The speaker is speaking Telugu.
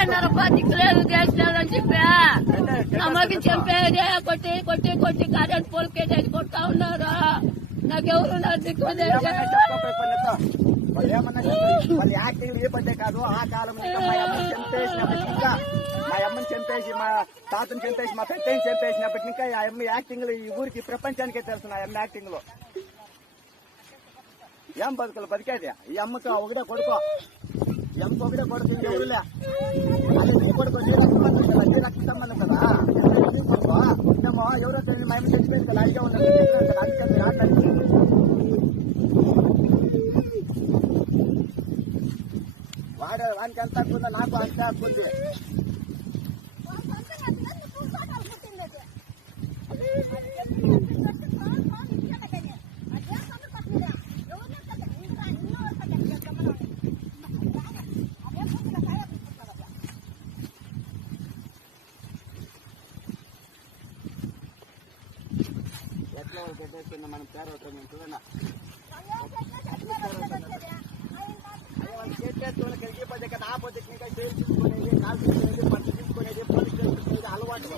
అన్నారబ్బా దిక్కులేదు చేసినారని చెప్పా అమ్మకి చంపేదే కొట్టి కొట్టి కొట్టి కరెంట్ పోల్కేసి కొడతా ఉన్నారు. నాకెవరు నా దిక్కు వాళ్ళు యాక్టింగ్ ఏ పడ్డే కాదు. ఆ కాలంలో మా అమ్మని చంపేసినప్పటికి ఇంకా మా అమ్మని చంపేసి మా తాతను చంపేసి మా పెద్దని చంపేసినప్పటికి ఇంకా ఆ అమ్మ యాక్టింగ్ లో ఈ ఊరికి ప్రపంచానికే తెలుసు. ఆ అమ్మ యాక్టింగ్ లో ఏం బతుకులు బతికేది. ఈ అమ్మకి ఒకటే కొడుకో, ఈ అమ్మకి ఒకటే కొడుకు, ఎవరులే నీ కొడుకు నీ రక్త సంబంధం కదా, నీ రక్త సంబంధం కదా. నీ కొడుకో ఏమో ఎవరో తెలియదు మా అమ్మ చచ్చిపోయింది కదా, అయితే ఉన్నది వానికి ఎంత హక్కు ఉందో నాకు అంతే హక్కు ఉంది. ఎట్లా పెట్టేస్తున్నా మనం పేరు అవుతాం చూడన్నా కలిగిపోతే కదా. ఆ పొద్దుకి ఇంకా జైలు తీసుకునేది, కాలు తీసుకునేది, పట్టు తీసుకునేది, పోలీసు తీసుకునేది అలవాటు.